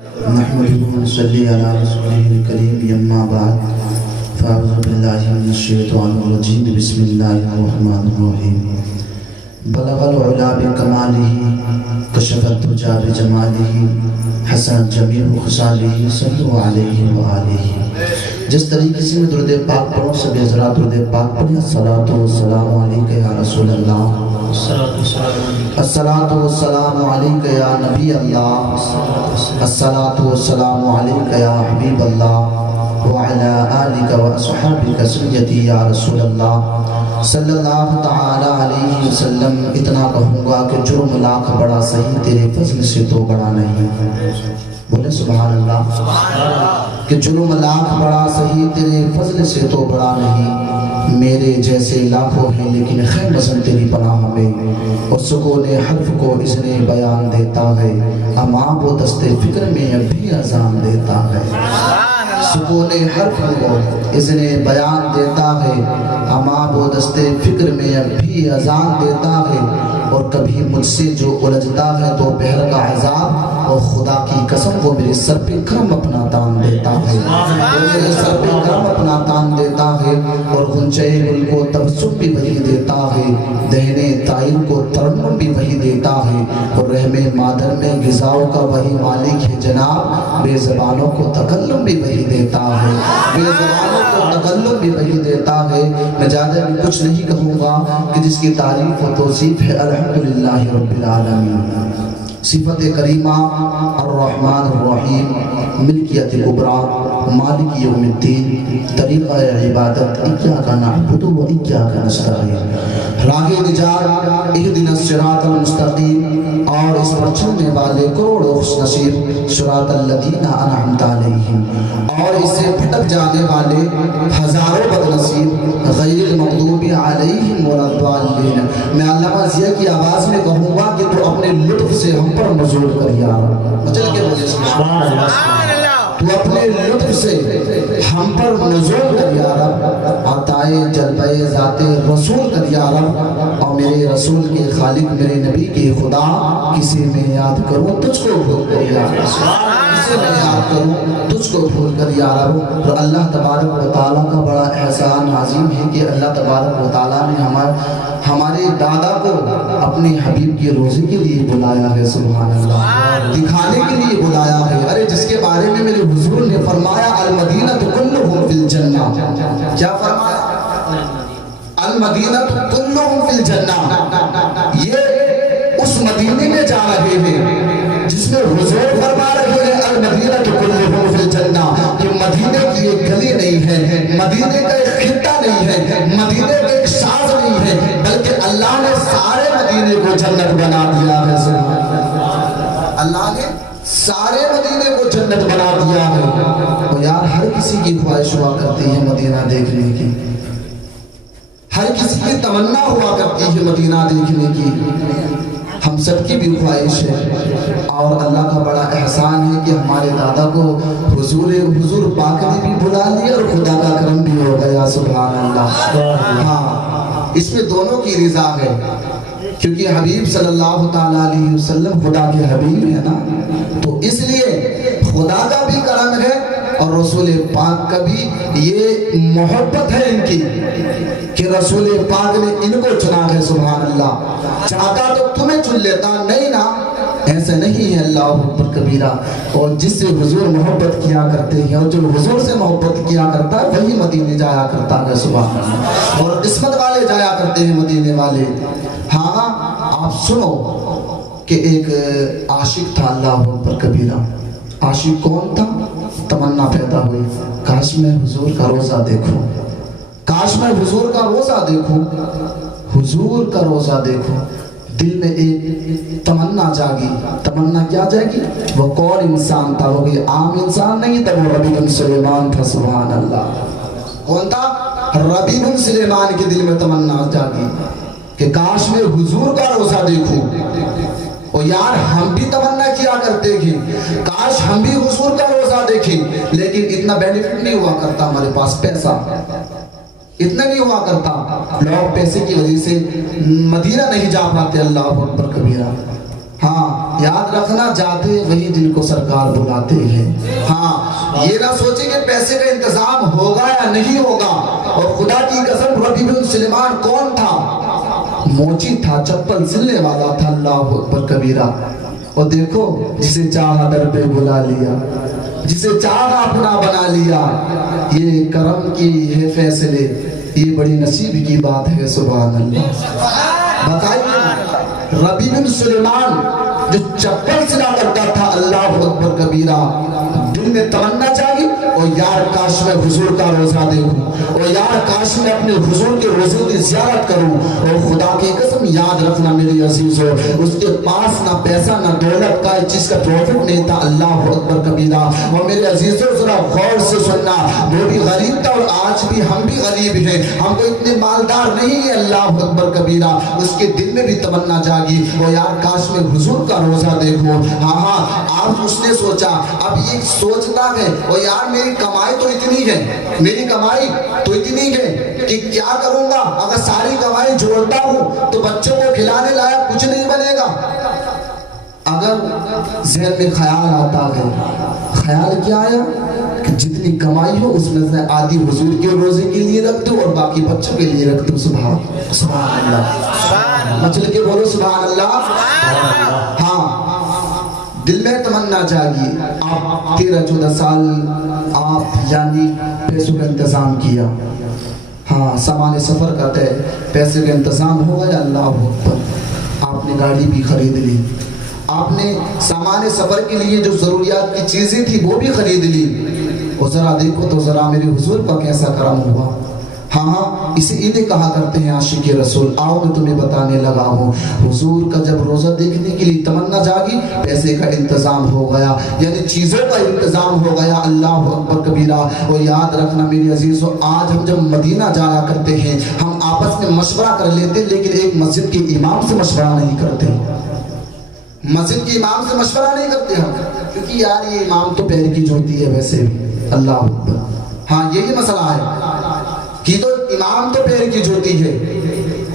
نحمده ونصلي على رسوله الكريم اما بعد فاعوذ بالله من الشيطان الرجيم بسم الله الرحمن الرحيم بلغ العلا بكماله كشف الدجى بجماله حسن جميع خصاله صلوا عليه وآله. جس طریقے سے میں درود پاک پڑھوں سب حضرات درود پاک پڑھیں. الصلاۃ والسلام علیک یا رسول اللہ، الصلاۃ والسلام علیک یا نبی اللہ، الصلاۃ والسلام علیک یا حبیب اللہ وعلی آلک واصحابک سیدی یا رسول اللہ صلی اللہ تعالی علیہ وسلم. اتنا کہوں گا کہ جرم لاکھ بڑا صحیح تیرے فضل سے تو بڑا نہیں. بولے سبحان اللہ. کہ جرم لاکھ بڑا صحیح تیرے فضل سے تو بڑا نہیں. میرے جیسے لاکھوں ہیں لیکن خیر مزن تیری پناہ میں، اور سکون حرف کو اذن بیان دیتا ہے، امام و دست فکر میں اب بھی اذان دیتا ہے. سکون حرف کو اذن بیان دیتا ہے، امام و دست فکر میں اب بھی اذان دیتا ہے. اور کبھی مجھ سے جو الجھتا ہے تو بحر کا عذاب، اور خدا کی قسم وہ میرے سر پہ کرم اپنا تان دیتا ہے، وہ میرے سر پہ کرم اپنا تان دیتا ہے. اور غنچۂ گل کو تبسم بھی وہی دیتا ہے، دہنے طائر کو ترنم بھی وہی دیتا ہے. اور رحم مادر میں غذاؤں کا وہی مالک ہے جناب، بے زبانوں کو تکلم بھی وہی دیتا ہے، بے زبانوں کو تکلم بھی وہی دیتا ہے. میں زیادہ کچھ نہیں کہوں گا کہ جس کی تعریف و توصیف ہے الحمدللہ رب العالمین. صفت کریمہ الرحمن الرحیم، ملکیت کبریٰ، مالک یوم الدین، طریقہ عبادت ایاک نعبد و ایاک نستعین، راہ نجات اہدنا الصراط المستقیم. اور اس پر چلنے والے کروڑوں خوش نصیب صراط الذین انعمت علیہم، اور اس سے بھٹک جانے والے ہزاروں بد نصیب غیر المغضوب علیہم ولا الضالین. میں علامہ ضیاء کی آواز میں کہوں گا کہ تو اپنے لطف سے ہم پر نزول کر یا رب. مچل کے بولے سبحان اللہ. تو اپنے لطف سے ہم پر نزول کر یا رب، عطائے جلوہ ذات رسول کر یا رب. اور میرے رسول کے خالق میرے نبی کے خدا، کسی میں یاد کروں تجھ کو بھول کر یا رب، کسی میں یاد کروں تجھ کو بھول کر یا رب. تو اللہ تبارک و تعالیٰ کا بڑا احسان عظیم ہے کہ اللہ تبارک و تعالیٰ نے ہمارے دادا کو اپنے حبیب کی روزے کے لیے بلایا ہے. سبحان اللہ. دکھانے کے لیے بلایا ہے. ارے جس کے بارے میں میرے حضور نے فرمایا المدینہ کلہم فی الجنہ، کیا فرمایا؟ المدینہ کلہم فی الجنہ. یہ اس مدینے میں جا رہے ہیں جس میں حضور فرما رہے ہیں المدینہ کلہم فی الجنہ، کہ مدینے کی ایک گلی نہیں ہے، مدینے کا ایک خطہ نہیں ہے، مدینے کا ایک ساز نہیں ہے، بلکہ اللہ نے سارے مدینے کو جنت بنا دیا ہے. اللہ نے سارے مدینے کو جنت بنا دیا ہے. اور یار ہر کسی کی خواہش ہوا کرتی ہے مدینہ دیکھنے کی، ہر کسی کی تمنا ہوا کرتی ہے مدینہ دیکھنے کی. ہم سب کی بھی خواہش ہے. اور اللہ کا بڑا احسان ہے کہ ہمارے دادا کو حضور پاک نے بھی بلا لیا اور خدا کا کرم بھی ہو گیا. سبحان اللہ. ہاں اس میں دونوں کی رضا ہے، کیونکہ حبیب صلی اللہ تعالیٰ علیہ وسلم خدا کے حبیب ہے نا، تو اس لیے خدا کا بھی کرم ہے اور رسول پاک کا بھی یہ محبت ہے ان کی کہ رسول پاک نے ان کو چنا ہے. سبحان اللہ. چاہتا تو تمہیں چن لیتا، نہیں نا، ایسے نہیں ہے. اللہ اکبر کبیرہ. اور جس سے حضور محبت کیا کرتے ہیں اور جو حضور سے محبت کیا کرتا ہے وہی مدینے جایا کرتا ہے. سبحان اللہ. اور قسمت والے جایا کرتے ہیں مدینے والے. ہاں آپ سنو کہ ایک عاشق تھا. اللہ اکبر کبیرہ. عاشق کون تھا؟ تمنا پیدا ہوئی کاش میں حضور کا روزہ دیکھوں، کاش میں حضور کا روزہ دیکھوں، حضور کا روزہ دیکھوں. دل میں ایک تمنا جاگی. تمنا کیا جاگی؟ وہ کون انسان تھا؟ وہ کوئی عام انسان نہیں تھا، وہ ربیع بن سلیمان تھا. سبحان اللہ. کون تھا؟ ربیع بن سلیمان کے دل میں تمنا جاگی کہ کاش میں حضور کا روزہ دیکھوں. اور یار ہم بھی تمنا کیا کرتے ہیں کاش ہم بھی حضور کا روزہ دیکھیں، لیکن اتنا بینیفٹ نہیں ہوا کرتا. ہمارے پاس پیسہ اتنا نہیں ہوا کرتا، لوگ پیسے کی وجہ سے مدینہ نہیں جا پاتے. اللہ اکبر کبیرہ. ہاں یاد رکھنا، جاتے وہی جن کو سرکار بلاتے ہیں۔ ہاں یہ نہ سوچیں کہ پیسے کا انتظام ہوگا یا نہیں ہوگا۔ اور خدا کی قسم ربیع بن سلیمان کون تھا؟ موچی تھا، چپل سلنے والا تھا، اللہ اکبر کبیرہ۔ اور دیکھو جسے چاہا در پہ بلا لیا، جسے چاہا اپنا بنا لیا۔ یہ کرم کی ہے فیصلے، یہ بڑی نصیب کی بات ہے، سبحان اللہ۔ بتائیے ربیع بن سلیمان جو چپل سلا کرتا تھا، اللہ اکبر کبیرہ، دل میں تمنا چاہیے اور یار کاش میں حضور کا روزہ دیکھوں، اور یار کاش میں اپنے حضور کے روزے کی زیارت کروں۔ اور خدا کی قسم یاد رکھنا میرے عزیزو، اس کے پاس نہ پیسہ نہ دولت کا ایک چیز کا پروفٹ نہیں تھا، اللہ اکبر کبیرہ۔ اور میرے عزیزو ذرا غور سے سننا، وہ بھی غریب تھا اور آج بھی ہم بھی غریب ہیں، ہم کو اتنے مالدار نہیں ہیں، اللہ اکبر کبیرہ۔ اس کے دل میں بھی تمنا جاگی اور یار کاش میں حضور کا روزہ دیکھوں۔ ہاں آپ اس نے سوچا، اب یہ سوچتا ہے اور یار میری کمائی تو اتنی ہے، میری کمائی تو اتنی ہے کہ کیا کروں گا، اگر ساری کمائی جوڑتا ہوں تو بچوں کو کھلانے لائق کچھ نہیں بنے گا۔ اگر ذہن میں خیال آتا ہے، خیال کیا آیا کہ جتنی کمائی ہو اس میں سے آدھی حضور کے روزے کے لیے رکھ دو اور باقی بچوں کے لیے رکھ دو۔ سبحان اللہ، مچل کے بولو سبحان اللہ۔ ہاں دل میں تمنا جاگی، آپ 13-14 سال آپ یعنی پیسوں کا انتظام کیا، ہاں سامان سفر کا طے، پیسے کا انتظام ہو گیا، اللہ اکبر۔ آپ نے گاڑی بھی خرید لی، آپ نے سامان سفر کے لیے جو ضروریات کی چیزیں تھی وہ بھی خرید لی۔ اور ذرا دیکھو تو ذرا میرے حضور کا کیسا کرم ہوا۔ ہاں اسے انہیں کہا کرتے ہیں عاشق رسول۔ آؤ میں تمہیں بتانے لگا ہوں، حضور کا جب روزہ دیکھنے کے لیے تمنا جاگی، پیسے کا انتظام ہو گیا، یعنی چیزوں کا انتظام ہو گیا، اللہ اکبر کبیرہ۔ اور یاد رکھنا میرے عزیزو، آج ہم جب مدینہ جایا کرتے ہیں ہم آپس میں مشورہ کر لیتے، لیکن ایک مسجد کے امام سے مشورہ نہیں کرتے، مسجد کے امام سے مشورہ نہیں کرتے ہم، کیونکہ یار یہ امام تو پیر کی جوتی ہے ویسے بھی، اللہ اکبر۔ ہاں یہی مسئلہ ہے کہ تو امام تو پیر کی جوتی ہے،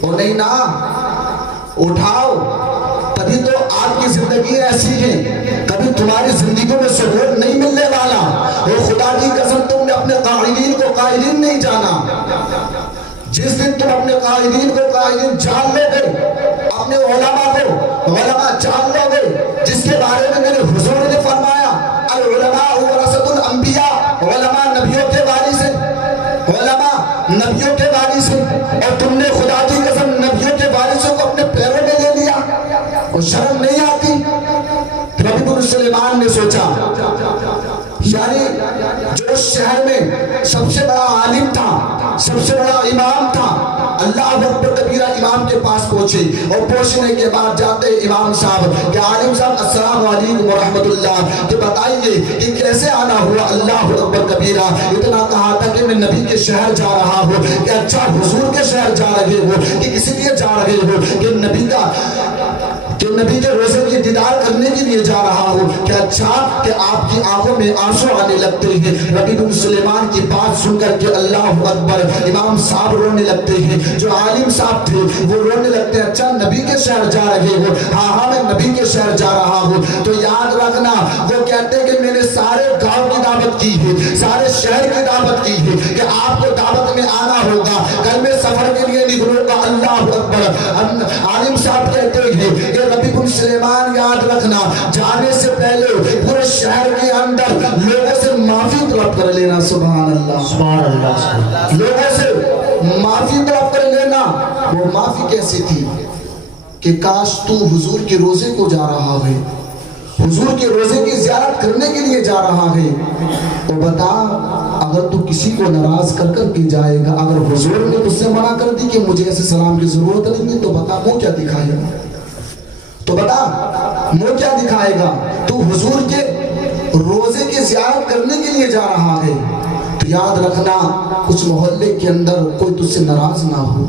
اور نہیں نا اٹھاؤ، تبھی تو آپ کی زندگی ایسی ہے، کبھی تمہاری زندگیوں میں سکون نہیں ملنے والا۔ اور خدا کی قسم تم نے اپنے قائلین کو قائلین نہیں جانا، جس دن تم اپنے قائلین کو قائلین جان لو گے، اپنے علماء کو علماء جان لو گے، جس کے بارے میں میرے حضور نے فرمایا العلماء ورثۃ الانبیاء، علماء نبیوں کے وارث ہیں، علماء نبیوں کے وارث ہیں، اور تم نے خدا کی قسم نبیوں کے وارثوں کو اپنے پیروں میں لے لیا، اور شرم نہیں آتی؟ ربیع بن سلیمان نے سوچا، یعنی جو شہر میں سب سے بڑا عالم تھا، سب سے بڑا امام تھا، اللہ اکبر کبیرہ، امام کے پاس پہنچے، اور پہنچنے کے بعد جاتے امام صاحب کہ عالم صاحب السلام علیکم ورحمت اللہ، کہ بتائیے کہ کیسے آنا ہوا؟ اللہ اکبر کبیرہ، اتنا کہا تھا کہ میں نبی کے شہر جا رہا ہوں۔ کہ اچھا حضور کے شہر جا رہے ہو کہ کسی لیے جا رہے ہو؟ کہ نبی کے روزے کی دیدار کرنے کے لیے جا رہا ہوں۔ کہ اچھا، کہ آپ کی آنکھوں میں آنسو آنے لگتے ہیں۔ ربیع بن سلیمان کی بات سن کر کے اللہ اکبر، امام صاحب رونے لگتے ہیں، جو عالم صاحب تھے وہ رونے لگتے ہیں۔ اچھا نبی کے شہر جا رہے ہو؟ ہاں میں نبی کے شہر جا رہا ہوں۔ تو یاد رکھنا، وہ کہتے ہیں کہ میں نے سارے گاؤں کی دعوت کی ہے، سارے شہر کی دعوت کی ہے کہ آپ کو دعوت میں آنا ہوگا، کل میں سفر کے لیے نکلوں گا، اللہ اکبر۔ عالم صاحب کہتے ہیں کہ ربیع بن سلیمان یاد رکھنا، جانے سے پہلے پورے شہر کے اندر لوگوں سے معافی طلب کر لینا، سبحان اللہ، سبحان اللہ، لوگوں سے معافی طلب کر لینا۔ وہ معافی کیسی تھی کہ کاش تو حضور کے روزے کو جا رہا ہے، حضور کے روزے کی زیارت کرنے کے لیے جا رہا ہے، تو بتا اگر تو کسی کو ناراض کر کر کے جائے گا، اگر حضور نے تجھ سے منع کر دی کہ مجھے ایسے سلام کی ضرورت نہیں ہے، تو بتا منہ کیا دکھائے گا؟ تو بتا منہ کیا دکھائے گا؟ تو حضور کے روزے کی زیارت کرنے کے لیے جا رہا ہے، تو یاد رکھنا کچھ محلے کے اندر کوئی تجھ سے ناراض نہ ہو،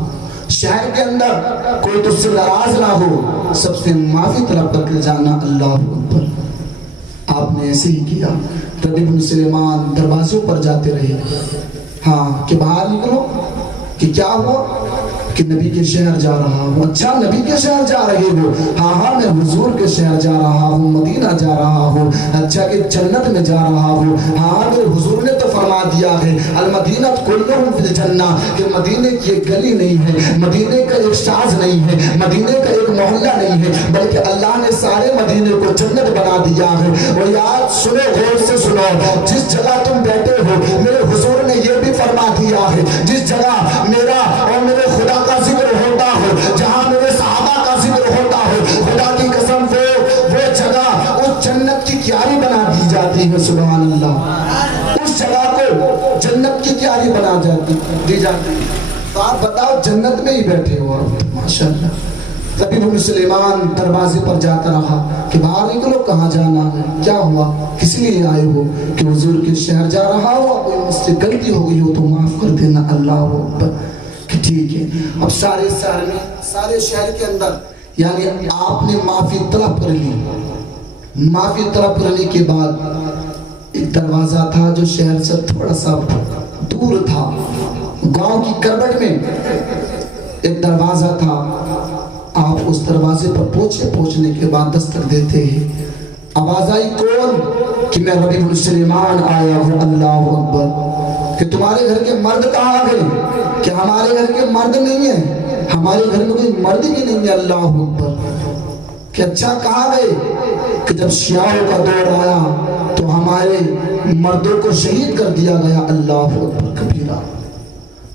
شہر کے اندر کوئی تجھ سے ناراض نہ ہو، سب سے معافی طلب کر کے جانا، اللہ اکبر۔ آپ نے ایسے ہی کیا۔ ربیع بن سلیمان دروازوں پر جاتے رہے، ہاں کہ باہر نکلو، کہ کیا ہوا؟ کہ نبی کے شہر جا رہا ہوں. اچھا نبی کے شہر جا رہے ہو؟ ہاں ہاں میں حضور کے شہر جا رہا ہوں, مدینہ جا رہا ہوں. اچھا کہ جنت میں جا رہا ہوں؟ ہاں تو حضور نے تو فرما دیا ہے المدینہ کلہم فی الجنہ, کہ مدینے کی ایک گلی نہیں ہے, مدینے کا ایک شاذ نہیں ہے, مدینے کا ایک محلہ نہیں ہے, بلکہ اللہ نے سارے مدینے کو جنت بنا دیا ہے. اور یاد سنو, غور سے سنو, جس جگہ تم بیٹھے ہو میرے حضور نے یہ بھی فرما دیا ہے جس جگہ میرا اور میرے خدا کا ذکر ہوتا ہو, جہاں میرے صحابہ کا ذکر ہوتا ہو, خدا کی قسم وہ جگہ اس جنت کی کیاری بنا دی جاتی ہے. سبحان اللہ, اس جگہ کو جنت کی کیاری بنا دی جاتی ہے. تو آپ بتاؤ جنت میں ہی بیٹھے ہو آپ, ماشاءاللہ. ربیع بن سلیمان دروازے پر جاتا رہا کہ باہر نکلو, کہاں جانا ہے, کیا ہوا, کس لیے آئے ہو؟ کہ حضور کے شہر جا رہا ہو, کوئی مجھ سے غلطی ہو گئی ہو تو معاف کر دینا. اللہ اکبر. کہ ٹھیک ہے. اب سارے شہر کے اندر یعنی آپ نے معافی طلب کر لی. معافی طلب کرنے کے بعد ایک دروازہ تھا جو شہر سے تھوڑا سا دور تھا, گاؤں کی کربٹ میں ایک دروازہ تھا. آپ اس دروازے پر پہنچنے کے بعد دستک دیتے ہیں. آواز آئی کون؟ کہ میں ربیع بن سلیمان آیا ہوں. اللہ اکبر. کہ تمہارے گھر کے مرد کہاں گئے؟ کہ ہمارے گھر کے مرد نہیں ہیں, ہمارے گھر میں کوئی مرد بھی نہیں ہے. اللہ اکبر. کہ اچھا کہاں گئے؟ کہ جب شیعوں کا دور آیا تو ہمارے مردوں کو شہید کر دیا گیا. اللہ اکبر کبیرہ.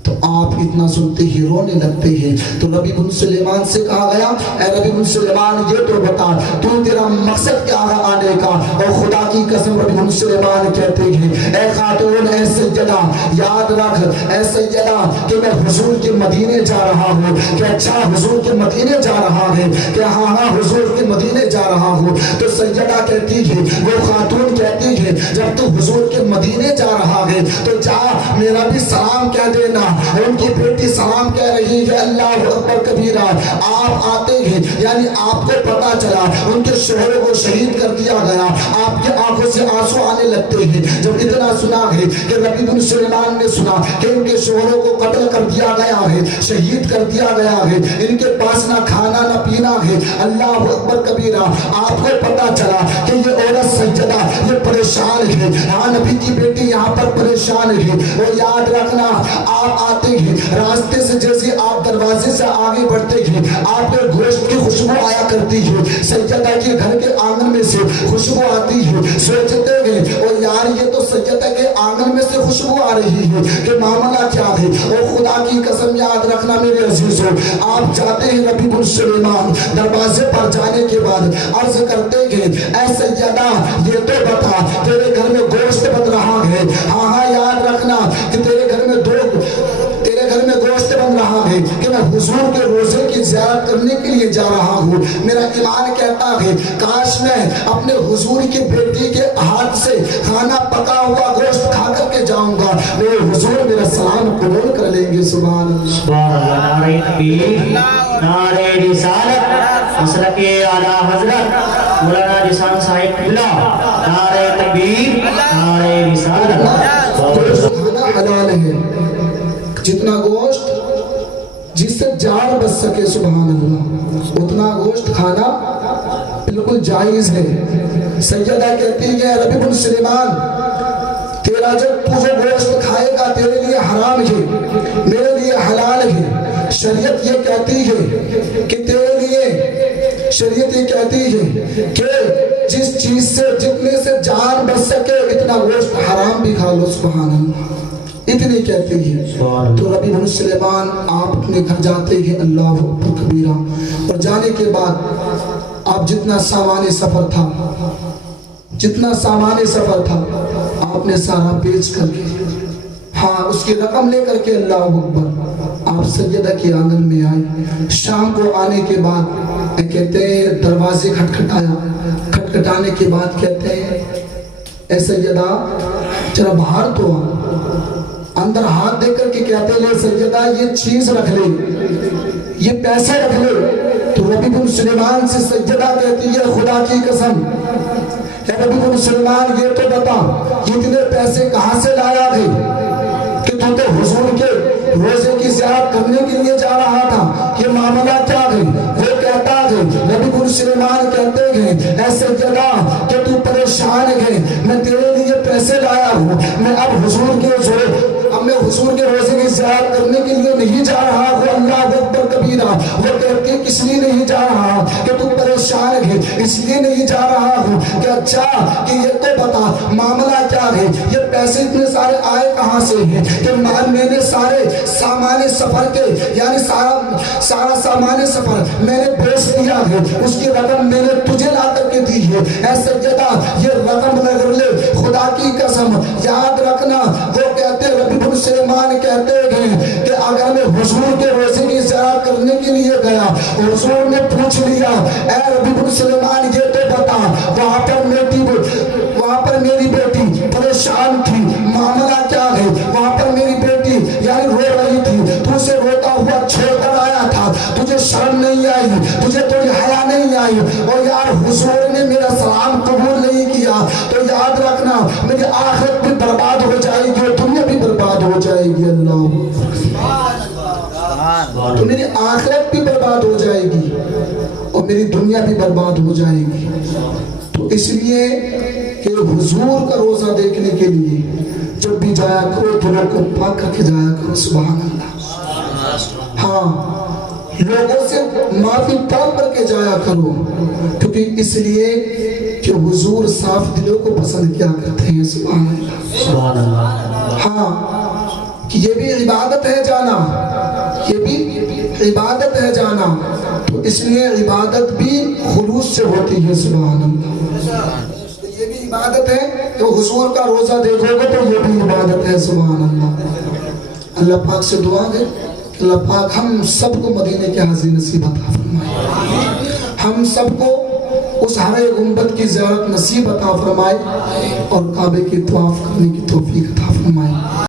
تو آپ اتنا سنتے ہی رونے لگتے ہیں. تو ربیع بن سلیمان سے کہا گیا اے ربیع بن سلیمان یہ تو بتا تو تیرا مقصد کیا ہے آنے کا؟ اور خدا کی قسم ربیع بن سلیمان کہتے ہیں اے خاتون, اے سیدہ, یاد رکھ اے سیدہ کہ میں حضور کے مدینے جا رہا ہوں. کہ اچھا حضور کے مدینے جا رہا ہے؟ کہ ہاں ہاں حضور کے مدینے جا رہا ہوں. تو سیدہ کہتی ہے, وہ خاتون کہتی ہے جب تو حضور کے مدینے جا رہا ہے تو جا میرا بھی سلام کہہ دینا. ان کی بیٹی سلام کہہ رہی ہے. اللہ اکبر کبیرہ. آپ آتے ہیں یعنی آپ کو پتا چلا ان کے شوہر کو شہید کر دیا گیا. آپ کی آنکھوں سے آنسو آنے لگتے ہیں جب اتنا سنا ہے کہ ربیع بن سلیمان نے سنا کہ ان کے شوہروں کو قتل کر دیا گیا ہے, شہید کر دیا گیا ہے, ان کے پاس نہ کھانا نہ پینا ہے. اللہ اکبر کبیرہ. آپ کو پتا چلا کہ یہ عورت سیدہ یہ پریشان ہے, ہاں نبی کی بیٹی یہاں پر پریشان ہے. اور یاد رکھنا آپ آتے ہیں راستے سے جیسے آپ دروازے سے آگے بڑھتے ہیں آپ کے گوشت کی خوشبو آیا کرتی ہے. سیدہ کے گھر کے آنگن میں سے خوشبو آتی ہے. سوچتے ہیں اور یار یہ تو سیدہ کے آنگن میں سے خوشبو آ رہی ہے کہ معاملہ کیا ہے. اور خدا کی قسم یاد رکھنا میرے عزیزوں, آپ جاتے ہیں ربیع بن سلیمان دروازے پر جانے کے بعد عرض کرتے ہیں اے سیدہ یہ تو بتا تیرے گھر میں گوشت بن رہا ہے. ہاں ہاں یاد رکھنا کہ تیرے گھر میں گوشت بن رہا ہے کہ میں حضور کے روزے کی زیارت کرنے کے لیے جا رہا ہوں. میرا ایمان کہتا ہے کاش میں اپنے حضور کی بیٹی کے ہاتھ سے کھانا پکا ہوا گوشت کھا کر کے جاؤں گا, میرے حضور میرا سلام قبول کر لیں گے. سبحان اللہ. سبحان اللہ. نعرہ تکبیر, نعرہ رسالت, مسلک اعلیٰ حضرت مولانا جسان صاحب قبلہ. نعرہ تکبیر, نعرہ رسالت. گوشت کھانا حلال ہے, جتنا گوشت جس سے جان بچ سکے سبحان اللہ اتنا گوشت کھانا بالکل جائز ہے. سیدہ کہتی ہے ربیع بن سلیمان تیرا جب تو جو گوشت کھائے گا تیرے لیے حرام ہے, میرے لیے حلال ہے. شریعت یہ کہتی ہے کہ تیرے لیے, شریعت یہ کہتی ہے کہ جس چیز سے جتنے سے جان بچ سکے اتنا گوشت حرام بھی کھا لو. سبحان اللہ. اتنی کہتی ہے. تو ربیع بن سلیمان آپ اپنے گھر جاتے ہیں. اللہ اکبر کبیرہ. اور جانے کے بعد آپ جتنا سامان سفر تھا آپ نے سارا بیچ کر کے ہاں اس کی رقم لے کر کے اللہ اکبر آپ سیدہ کے آنگن میں آئے. شام کو آنے کے بعد کہتے ہیں دروازے کھٹکھٹایا. کھٹکھٹانے کے بعد کہتے ہیں اے سیدہ ذرا باہر تو اندر ہاتھ دے کر کے کہتے لے سیدہ یہ چیز رکھ لے, یہ پیسے رکھ لے. تو ربیع بن سلیمان سے سیدہ کہتی ہے خدا کی قسم اے ربیع بن سلیمان یہ تو بتا یہ اتنے پیسے کہاں سے لایا تھے کہ تو حضور کے روزے کی زیارت کرنے کے لیے جا رہا تھا. یہ معاملہ کیا ہے؟ وہ کہتا ہے نبی گل سلیمان کہتے ہیں ایسے جگہ کہ تو پریشان ہے، میں تیرے لیے پیسے لایا ہوں، میں اب حضور کے روزے کی زیارت کرنے کے لیے نہیں جا رہا ہوں، اللہ اکبر کبیرہ۔ وہ کہتے ہیں کس لیے نہیں جا رہا کہ تو پریشان ہے، اس لیے نہیں جا رہا ہوں کہ اچھا کہ یہ تو بتا معاملہ کیا ہے، یہ پیسے اتنے سارے آئے کہاں سے ہیں کہ میں نے سارے سامان سفر کے یعنی سارا سامان سفر میں نے بیچ دیا ہے، اس کی رقم میں نے تجھے لا کر کے دی ہے، ایسے جگہ یہ رقم لگ لے، خدا کی قسم یاد رکھنا۔ وہ کہتے ربی بن سلیمان کہتے ہیں کہ اگر میں حضور کے روزے کی زیارت کرنے کے لیے گیا، حضور نے پوچھ لیا اے ربی بن سلیمان یہ تو بتا وہاں پر میری بیٹی پریشان تھی، معاملہ کیا ہے؟ وہاں پر میری بیٹی یعنی رو رہی تھی، تو اسے روتا ہوا چھوڑ کر آیا تھا، تجھے شرم نہیں آئی، تجھے کوئی حیا نہیں آئی، اور یار حضور نے میرا سلام قبول نہیں کیا تو یاد رکھنا میری آخرت بھی برباد ہو جائے گی اور دنیا بھی برباد ہو جائے گی۔ اللہ تو میری آخرت بھی برباد ہو جائے گی اور میری دنیا بھی برباد ہو جائے گی۔ تو اس لیے کہ حضور کا روزہ دیکھنے کے لیے جب بھی جایا کرو دلوں کو پاک کر کے جایا کرو۔ سبحان اللہ۔ ہاں لوگوں سے معافی طلب کر کے جایا کرو، کیونکہ اس لیے کہ حضور صاف دلوں کو پسند کیا کرتے ہیں۔ سبحان اللہ، سبحان اللہ۔ ہاں کہ یہ بھی عبادت ہے جانا، یہ بھی عبادت ہے جانا، تو اس لیے عبادت بھی خلوص سے ہوتی ہے۔ سبحان اللہ، یہ بھی عبادت ہے کہ حضور کا روزہ دیکھو گے تو یہ بھی عبادت ہے۔ سبحان اللہ۔ اللہ پاک سے دعا ہے کہ اللہ پاک ہم سب کو مدینے کے حاضری نصیب عطا فرمائے، ہم سب کو اس ہرے گنبد کی زیارت نصیب عطا فرمائے اور کعبے کی طواف کرنے کی توفیق عطا فرمائے۔